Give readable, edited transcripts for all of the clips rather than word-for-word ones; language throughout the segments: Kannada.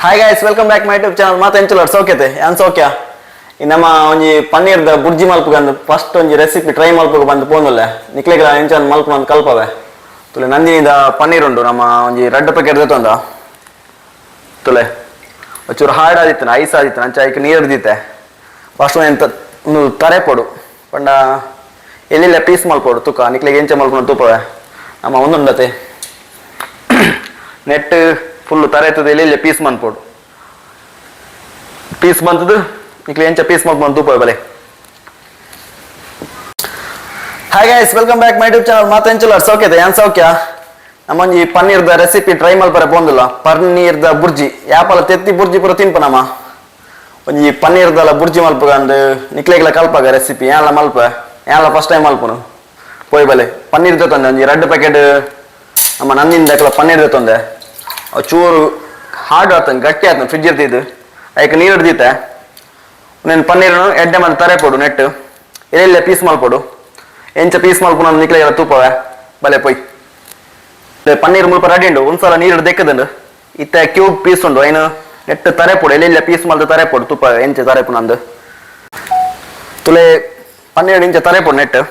Hi guys, welcome back to my YouTube channel. Mata enchilad sokete. Yan sokya. Inama onji paneer da Bhurji malpugandu first onji recipe try malpuga bandu pondulle. Niklegala enchan malpu bandu kalpave. Tule nandini da paneer undu nama onji red packet detonda. Tule ochuru hard aditna ice aditna ancha ik neer dite. First one enta nu tare podu. Panda elile piece malpodu tuka niklega encha malpu tupave. Nama ondundate. Net full ತರೈತದ ಎಲ್ಲಿ ಪೀಸ್ ಮಾಡ್ಕೊಡು ಪೀಸ್ ಬಂತದು ನಿಕ್ಲೆ ಎಂಚ ಪೀಸ್ ಮಾಡ್ಕೊಂಡು ತೂಪ ಬಲೆ hi guys welcome back my YouTube channel ಮಾತ ಎಂಚಲರ್ ಸೌಖ್ಯತೆ ಯಾನ್ ಸೌಖ್ಯ ನಮ್ಮೊಂಜಿ ಪನ್ನೀರ್ ದ ರೆಸಿಪಿ ಟ್ರೈ ಮಲ್ಪರೆ ಪೋಂದಿಲ್ಲ ಪನ್ನೀರ್ ದ ಬುರ್ಜಿ ಯಾಪಲ ತೆತ್ತಿ ಬುರ್ಜಿ ಪೂರ ತಿನ್ಪ ನಮ್ಮ ಒಂಜಿ ಪನ್ನೀರ್ ದಲ ಬುರ್ಜಿ ಮಲ್ಪಗಂದು ನಿಕ್ಲೆಗ್ಲ ಕಲ್ಪಾಗ ರೆಸಿಪಿ ಯಾನ್ಲ ಮಲ್ಪ ಯಾನ್ಲ ಫಸ್ಟ್ ಟೈಮ್ ಮಲ್ಪನು ಪೋಯ್ ಬಲೆ ಪನ್ನೀರ್ ದೊತ್ತಂದೆ ಒಂಜಿ ರೆಡ್ ಪ್ಯಾಕೆಟ್ ನಮ್ಮ ನಂದಿನ ದಕ್ಕಲ ಪನ್ನೀರ್ ದೊತ್ತಂದೆ ಚೂರು ಹಾರ್ಡ್ ಆಗ್ತಾನೆ ಗಟ್ಟಿ ಆಗ್ತಾನೆ ಫ್ರಿಜ್ ಇರ್ತಿದ್ದು ಅದಕ್ಕೆ ನೀರು ಹಿಡ್ದೀತೆ ನೀನು ಪನ್ನೀರನ್ನು ಎಡ್ಡೆ ಮತ್ತೆ ತರೆ ಕೊಡು ನೆಟ್ಟು ಎಲ್ಲೆಲ್ಲ ಪೀಸ್ ಮಾಡ್ಕೊಡು ಎಂಚ ಪೀಸ್ ಮಾಡ್ಕೊಂಡು ನಿಕ್ಲೆ ಎಲ್ಲ ತೂಪವೆ ಬಲೆ ಪೊಯ್ ಪನ್ನೀರ್ ಮುಲ್ಪ ರೆಡಿ ಉಂಡು ಒಂದ್ಸಲ ನೀರು ಹಿಡ್ದೆಕ್ಕದಂಡು ಇತ್ತ ಕ್ಯೂಬ್ ಪೀಸ್ ಉಂಡು ಏನು ನೆಟ್ಟು ತರೆ ಕೊಡು ಎಲ್ಲೆಲ್ಲ ಪೀಸ್ ಮಾಡ್ದು ತರೆ ಕೊಡು ತುಪ್ಪ ಎಂಚ ತರೆ ಪು ನಂದು ತುಲೆ ಪನ್ನೀರ್ ಇಂಚ ತರೆ ಕೊಡು ನೆಟ್ಟು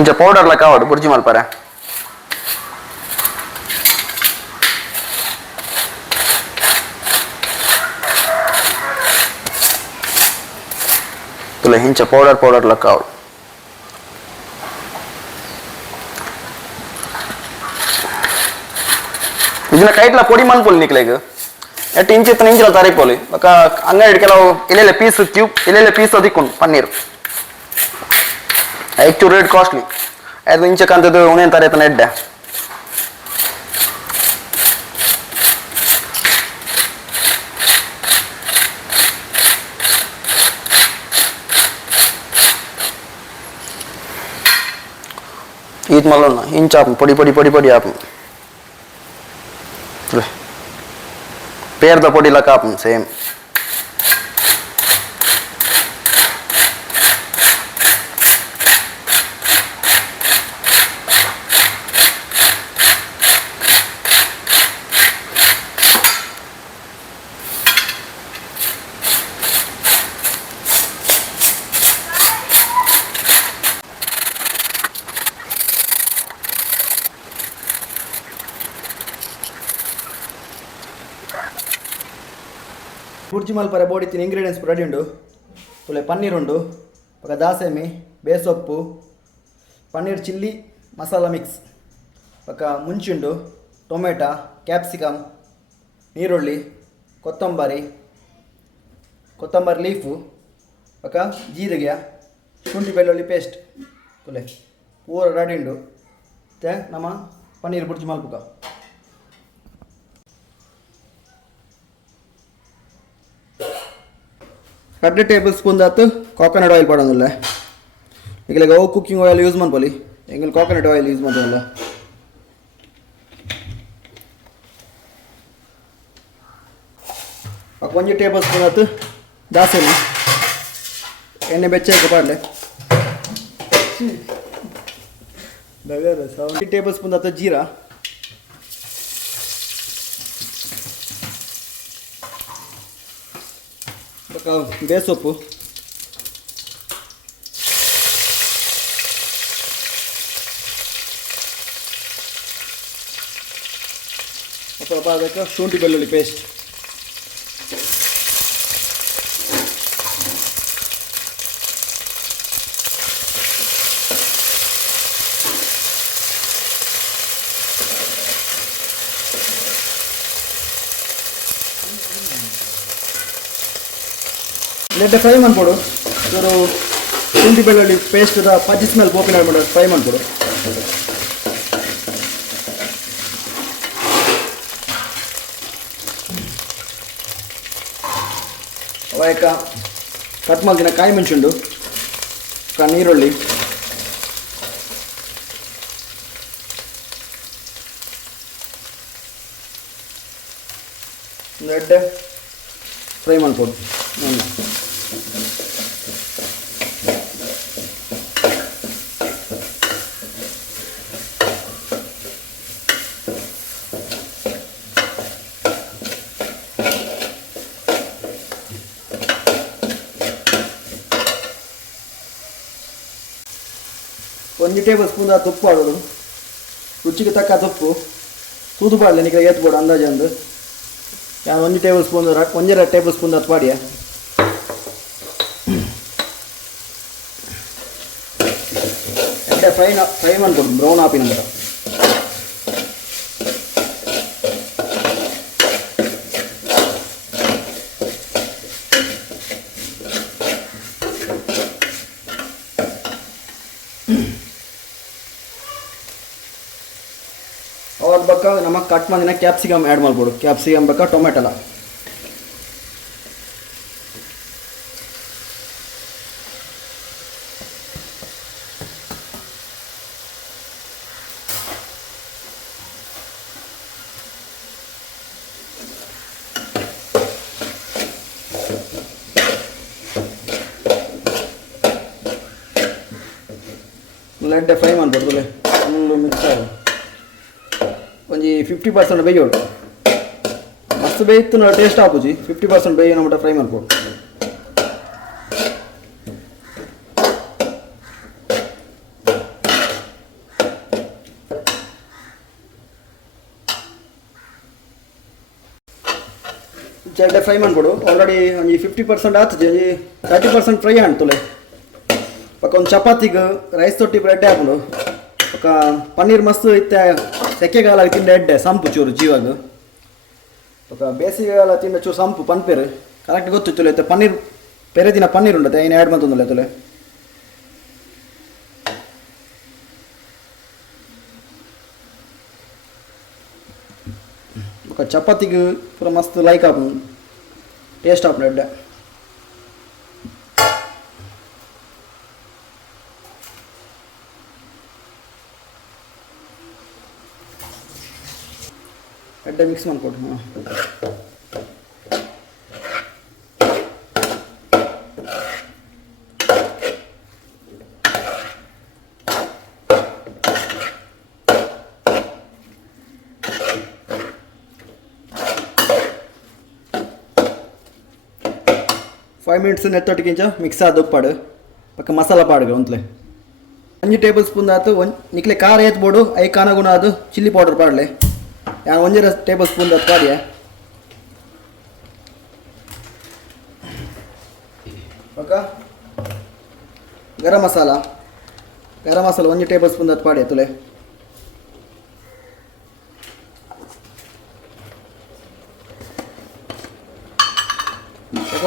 ಇಂಚ ಪೌಡರ್ಲ ಕಾವಡು ಬುರ್ಜಿ ಮಲ್ಪರೆ तुले हिंच पाउडर लकाव ಇದನ್ನ ಕೈಟ್ಲ ಪೊಡಿ ಮಾಡ್ಕೊಳ್ಳಿ ನಿಕ್ಲೆಗ ಎಟ್ ಇಂಚ್ ಇತ್ತು ಇಂಚ್ ತರಿಕೊಳ್ಳಿ ಬಕ ಅಂಗಡಿ ಕೆಲವು ಇಲ್ಲೆಲ್ಲ ಪೀಸ್ ಕ್ಯೂಬ್ ಇಲ್ಲೆಲ್ಲ ಪೀಸ್ ಅದಿಕೊಂಡು ಪನ್ನೀರ್ ಹೆಚ್ಚು ರೇಟ್ ಕಾಸ್ಟ್ಲಿ ಅದು ಇಂಚಕ್ಕಂತದ್ದು ಉಣೇನ್ ತರೈತನ ಎಡ್ಡೆ ईद malo na inch आप पड़ी आप पेर द पड़ी लगा आप सेम ಬುರ್ಜಿ ಮಲ್ಪರೆ ಬೋಡಿತ್ತಿನ ಇಂಗ್ರೀಡಿಯೆಂಟ್ಸ್ ರೆಡಿ ಉಂಡು ತುಲೆ ಪನ್ನೀರ್ ಉಂಡು ఒక ದಾಸೆಮಿ ಬೇಸೊಪ್ಪು ಪನ್ನೀರ್ ಚಿಲ್ಲಿ ಮಸಾಲ ಮಿಕ್ಸ್ ఒక ಮುಂಚುಂಡು ಟೊಮೆಟೊ ಕ್ಯಾಪ್ಸಿಕಮ್ ನೀರುಳ್ಳಿ ಕೊತ್ತಂಬರಿ ಲೀಫು ఒక ಜೀರಿಗೆ ಶುಂಠಿ ಬೆಳ್ಳುಳ್ಳಿ ಪೇಸ್ಟ್ ತುಲೆ ಪೂರ ರೆಡಿ ಉಂಡು ಮತ್ತೆ ನಮ್ಮ ಪನ್ನೀರ್ ಬುರ್ಜಿ ಮಲ್ಪುಗ 2 tablespoon दात coconut oil पड़ोंदिल्ल ಈಗ ಗೋ ಕುಕಿಂಗ್ ಆಯಿಲ್ ಯೂಸ್ ಮಾಡ್ಕೊಳ್ಳಿ ಎಂಗಲ್ coconut oil ಯೂಸ್ ಮಾಡೋಲ್ಲ ಅಕ 1 tablespoon दात ದಾಸೆನಿ ಎಣ್ಣೆ ಬೆಚ್ಚಕ್ಕೆ ಪಾಡ್ಲೆ ನಗರ 7 tablespoon दात ಜೀರಾ ಬೇಸೊಪ್ಪು ಸ್ವಲ್ಪ ಅದಕ್ಕೆ ಶುಂಠಿ ಬೆಳ್ಳುಳ್ಳಿ ಪೇಸ್ಟ್ ಲೆಡ್ ಫ್ರೈ ಮಾಡ್ಕೊಡು ಇವರು ಶುಂಠಿ ಬೆಳ್ಳುಳ್ಳಿ ಪೇಸ್ಟ್ದ ಪಜ್ಜಿ ಸ್ಮೆಲ್ ಪೋಪಿನ ಮಾಡಿ ಫ್ರೈ ಮಾಡ್ಕೊಡು ಅವಾಯಕ ಕಟ್ ಮಾಡಿದ ಕಾಯಿ ಮೆಣಸುಂಡು ನೀರುಳ್ಳಿ ಒಂದು ಎಡ್ಡೆ ಫ್ರೈ ಮಾಡ್ಕೊಡು 1 ಟೇಬಲ್ ಸ್ಪೂನ್ ತುಪ್ಪ ಹಾಡೋದು, ರುಚಿಗೆ ತಕ್ಕ ತುಪ್ಪು ತೂದು ಪಾಡಲಿ ನಿಮಗೆ ಏತ್ಬೋಡು ಅಂದಾಜು ಒಂದು. ನಾನು 1 ಟೇಬಲ್ ಸ್ಪೂನ್ 1.5 ಟೇಬಲ್ ಸ್ಪೂನ್ ಅದು ಪಾಡಿಯ. ಎಡ್ಡೆ ಫ್ರೈ ಮಾಡ್ಕೊಡು ಬ್ರೌನ್ ಆಪಿನ ನಂತರ. ಅವಾಗ ಬೇಕಾ ನಮಗೆ ಕಟ್ ಮಾಡಿನ ಕ್ಯಾಪ್ಸಿಕಮ್ ಆ್ಯಡ್ ಮಾಡ್ಬೋದು. ಕ್ಯಾಪ್ಸಿಕಮ್ ಬೇಕಾ ಟೊಮೆಟೊಲ ಲಡ್ಡೆ ಫ್ರೈ ಮಾಡ್ಬೋದು. ಫುಲ್ಲು ಮಿಕ್ಸ್ ಆಗ ಒಂಜಿ 50% ಬೇಯೋಡು. ಮಸ್ತ್ ಬೇಯಿತ್ತು ನಾವು ಟೇಸ್ಟ್ ಆಪುಜಿ. 50% ಬೇಯೋ ನಮ್ಮಟ ಫ್ರೈ ಮಾಡ್ಬೋದು. ಜಲ್ಡೆ ಫ್ರೈ ಮಾಡ್ಬೋದು. ಆಲ್ರೆಡಿ ಒಂಜಿ 50% ಆಗ್ತದೆ, ಒಂಜಿ 30% ಫ್ರೈ ಆಣ್ತುಲೆ. ಪಕ್ಕ ಒಂದು ಚಪಾತಿಗೆ ರೈಸ್ ತೊಟ್ಟಿ ಬ್ರೆಡ್ ಹಾಕೊಂಡು ಪಕ್ಕ ಪನ್ನೀರ್ ಮಸ್ತ್ ಇತ್ತೆ. ಸೆಕೆಗಾಲ ತಿಂದ ಎಡ್ಡೆ ಸಂಪು ಚೂರು ಜೀವಾಗ ಪಕ್ಕ ಬೇಸಿಗೆಗಾಲ ತಿಂದ ಚೂರು ಸಂಪು ಪನ್ಪೇರು ಕರೆಕ್ಟ್ ಗೊತ್ತಿತ್ತು. ಇತ್ತೆ ಪನ್ನೀರ್ ಪೆರೆ ದಿನ ಪನ್ನೀರ್ ಉಂಡತ್ತೆ ಏನು ಆ್ಯಡ್ ಮಾಡ್ತಂದಿಲ್ಲ ತುಲೆ. ಪಕ್ಕ ಚಪಾತಿಗೆ ಪೂರ ಮಸ್ತ್ ಲೈಕ್ ಆಪು ಟೇಸ್ಟ್ ಆಪು ಎಡ್ಡೆ. ಎಡ್ಡೆ ಮಿಕ್ಸ್ ಮಾಡ್ಕೊಡು. 5 minutes ನೆತ್ತೊಟ್ಟಿಗಿಂಚ ಮಿಕ್ಸ್ ಆದ ಉಪ್ಪಾಡು ಪಕ್ಕ ಮಸಾಲ ಪಾಡುಗ ಒಂತ್ಲೆ 1 ಟೇಬಲ್ ಸ್ಪೂನ್ ಆತು. ನಿಕ್ಲೆ ಖಾರ ಏತ್ಬೋಡು. ಐ ಕಾನಗುಣ ಅದು ಚಿಲ್ಲಿ ಪೌಡರ್ ಪಾಡಲೆ. ನಾನು 1 ಟೇಬಲ್ ಸ್ಪೂನ್ ಅದು ಪಾಡಿಯ. ಪಕ್ಕ ಗರಂ ಮಸಾಲ 1 ಟೇಬಲ್ ಸ್ಪೂನ್ ಅದು ಪಾಡಿಯ ತುಲೆ.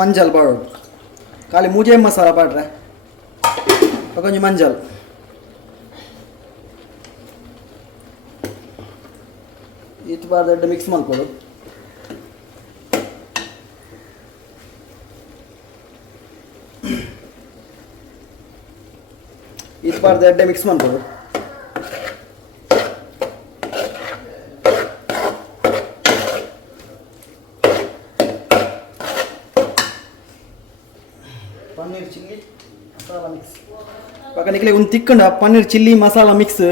ಮಂಜಲ್ ಪಾಡೋಡು ಖಾಲಿ ಮೂಜೆ ಮಸಾಲ ಪಾಡ್ರೆ ಕೊಂಚ ಮಂಜಲ್. ಇತ್ತು ಬಾರ್ದು ಮಿಕ್ಸ್ ಮಾಡ್ಕೊಡು. ಇತ್ತು ಬಾರ್ದು ಎಡ್ಡೆ ಮಿಕ್ಸ್ ಮಾಡ್ಕೊಡು. ಪನ್ನೀರ್ ಚಿಲ್ಲಿ ಮಸಾಲ ಮಿಕ್ಸ್ ಪಕ್ಕ ನಿಕ್ಲೆ ಒಂದು ತಿಕ್ಕಂಡ ಪನ್ನೀರ್ ಚಿಲ್ಲಿ ಮಸಾಲ ಮಿಕ್ಸ್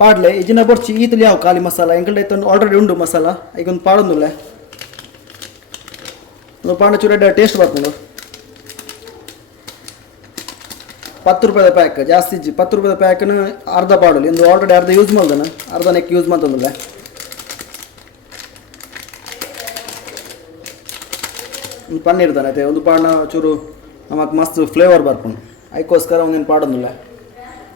ಪಾಡ್ಲೆ. ಇಜಿನ ಬರ್ಚಿ ಈತಲಿ ಯಾವ ಖಾಲಿ ಮಸಾಲ ಎಂಕಲ್ಡೆ ಇತ್ತು ಆಲ್ರೆಡಿ ಉಂಡು ಮಸಾಲ. ಈಗ ಒಂದು ಪಾಡೊಂದುಲ್ಲೆ ಒಂದು ಪಾಂಡ ಚೂರ ಟೇಸ್ಟ್ ಬರ್ಕೊಂಡು. 10 ರೂಪಾಯಿದ ಪ್ಯಾಕ್ ಜಾಸ್ತಿ ಇಜ್ಜಿ. 10 ರೂಪಾಯಿದ ಪ್ಯಾಕ್ನ ಅರ್ಧ ಪಾಡಲಿ. ಒಂದು ಆಲ್ರೆಡಿ ಅರ್ಧ ಯೂಸ್ ಮಾಡ್ದಾನ, ಅರ್ಧ ನೆಕ್ ಯೂಸ್ ಮಾಡ್ತಂದಿಲ್ಲ. ಒಂದು ಪನ್ನೀರ್ ತಾನೆ ಐತೆ ಒಂದು ಪಾಡ ಚೂರು ನಮಗೆ ಮಸ್ತ್ ಫ್ಲೇವರ್ ಬರ್ಕೊಂಡು ಅದಕ್ಕೋಸ್ಕರ ಒಂದೇನು ಪಾಡೋದಿಲ್ಲ.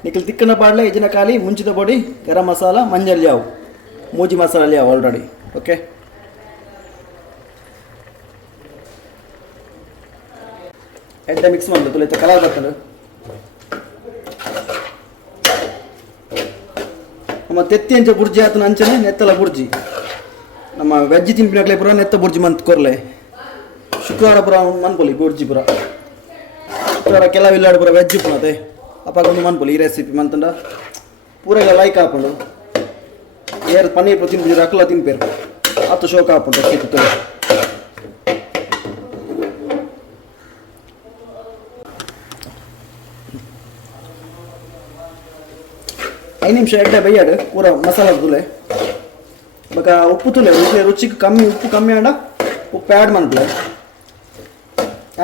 ನಿಖಿಲ್ ತಿಕ್ಕನ ಪಾಡಲೆ ಇಜಿನ ಖಾಲಿ ಮುಂಚಿದ ಪೊಡಿ ಗರಂ ಮಸಾಲ ಮಂಜಲ್ ಯಾವು ಮೂಜಿ ಮಸಾಲ ಯಾವು ಆಲ್ರೆಡಿ. ಓಕೆ ಎಡ್ಡೆ ಮಿಕ್ಸ್ ಮಾಡಿದೆ ತುಳಿತ ಕಲರ್ ಬರ್ತದೆ. ನಮ್ಮ ತೆತ್ತಿ ಅಂಚೆ ಬುರ್ಜಿ ಆತನ ಅಂಚನೆ ನೆತ್ತಲ ಬುರ್ಜಿ. ನಮ್ಮ ವೆಜ್ ತಿಂಪಿನಕ್ಲೆ ಪುರ ನೆತ್ತ ಬುರ್ಜಿ ಮಂತ್ ಕೊರ್ಲೆ. ಶುಕ್ರವಾರ ಪುರ ಮನ್ಪೊಲಿ ಬುರ್ಜಿ ಪುರ. ಶುಕ್ರವಾರ ಕೆಲವಿಲ್ಲಾಡು ಪುರ ವೆಜ್ ಪುನತೆ ಅಪ್ಪಾಗೊಂದು ಮನ್ಪೊಲಿ ಈ ರೆಸಿಪಿ ಮಂತಂಡ ಪೂರೆಲ್ಲ ಲೈಕ್ ಹಾಕೊಂಡು ಏರ್ ಪನ್ನೀರ್ ಪು ತಿನ್ಬಿಟ್ಟು ಅಕ್ಕಲ ತಿನ್ಪೇರು ಅತ್ತು ಶೋಕ ಹಾಕೊಂಡು ಸಿಕ್ತು. ಐದು ನಿಮಿಷ ಎಡ್ಡೆ ಬೈಯಾಡು ಪೂರ ಮಸಾಲ ತುಲೆ ಬಕ ಉಪ್ಪು ತುಲೆ ರುಚಿಗೆ ಕಮ್ಮಿ ಉಪ್ಪು ಕಮ್ಮಿ ಆಂಡ ಉಪ್ಪು ಆ್ಯಡ್ ಮಾಡ್ತಲೆ.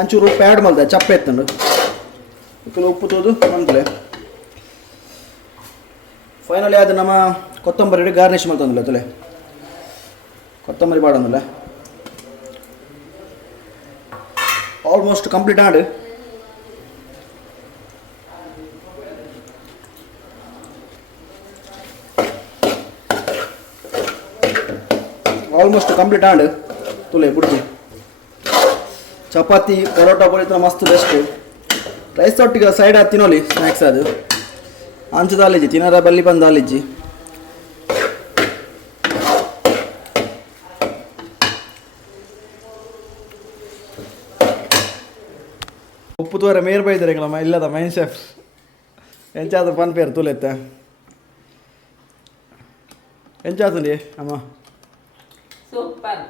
ಒಂಚೂರು ಉಪ್ಪು ಆ್ಯಡ್ ಮಾಡ್ದೆ ಚಪ್ಪೆ ಎತ್ತಂಡು ಉಪ್ಪು ತೋದು ಮಾಡ್ತಲೆ. ಫೈನಲಿ ಅದು ನಮ್ಮ ಕೊತ್ತಂಬರಿ ಗಾರ್ನಿಷ್ ಮಾಡ್ತಂದಿಲ್ಲ ತಲೆ ಕೊತ್ತಂಬರಿ ಬಾಡಂದಿಲ್ಲ ಆಲ್ಮೋಸ್ಟ್ ಕಂಪ್ಲೀಟ್ ಆಡು ಆಲ್ಮೋಸ್ಟ್ ಕಂಪ್ಲೀಟ್ ಆಡು ತುಲೆ ಬುಡ್ಜಿ ಚಪಾತಿ ಪರೋಟ ಪೊಳಿತ ಮಸ್ತ್ ಬೆಸ್ಟ್ ರೈಸ್ ಒಟ್ಟಿಗೆ ಸೈಡ್ ಅದು ತಿನ್ನೋಲಿ ಸ್ನ್ಯಾಕ್ಸ್ ಅದು ಅಂಚದ ಅಲ್ಲಿಜ್ಜಿ ತಿನ್ನೋದ ಬಲ್ಲಿ ಬಂದು ಅಲ್ಲಿಜ್ಜಿ ಉಪ್ಪು ತೋರ ಮೇರ್ ಬೈದರೆ ಕಲಮ್ಮ ಇಲ್ಲದ ಮೈನ್ ಶೆಫ್ ಎಂಚಾದ ಪನ್ ಪೇರು ತುಲೆತ್ತ ಎಂಚಾತುಂಡಿ ಅಮ್ಮ ಸೂಪರ್